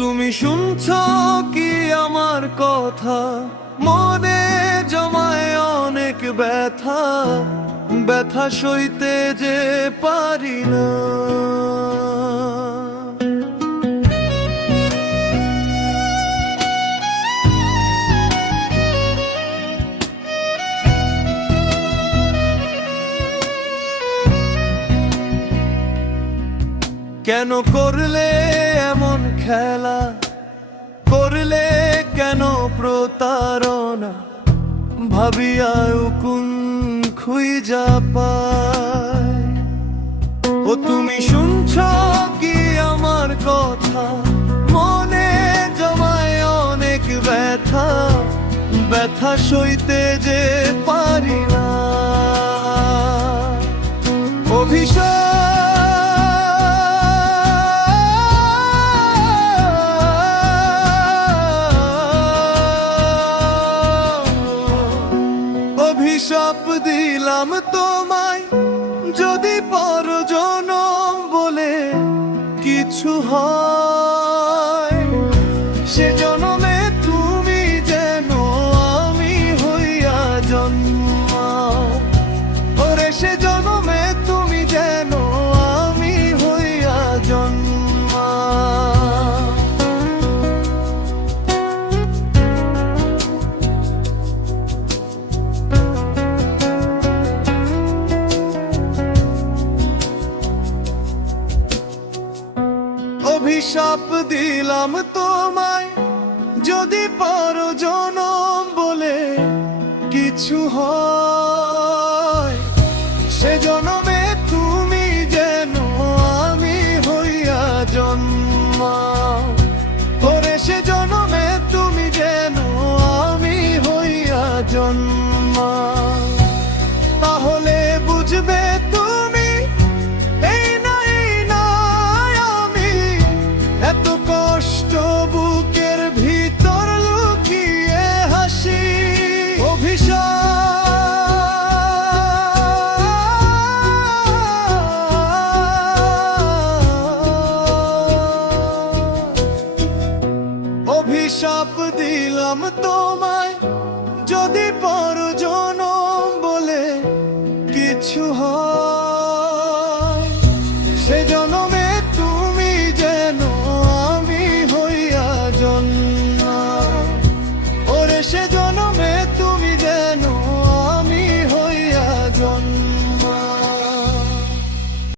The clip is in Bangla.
তুমি শুনছো কি আমার কথা? মনে জমায় অনেক ব্যথা, ব্যথা সইতে যে পারি না। কেন করলে এমন খেলা, করলে কেন প্রতারণা, ভাবিয়া উকুন খুইজা পায়। তুমি শুনছো কি আমার কথা? মনে জমায় অনেক ব্যথা, ব্যথা সইতে যে পারি না। অভিশাপ দিলাম তোমায়, যদি পরজনম বলে কিছু হয়, সে জনমে তুমি যেন আমি হইয়া জন্মাও। ওরে সে জনমে তুমি যেন আমি হইয়া জন্মাও। অভিশাপ দিলাম তোমায়, যদি পরজনম বলে কিছু হয়, সে জনমে তুমি যেন আমি হইয়া জন্মাও। ওরে সে জনমে তুমি যেন আমি হইয়া জন্মাও। তাহলে বুঝবে তুমি এই না আমি এত কষ্ট বুকের ভিতর লুকিয়ে হাসি। অভিশাপ দিলাম তোমায়, যদি পরজনম বলে কিছু হয়।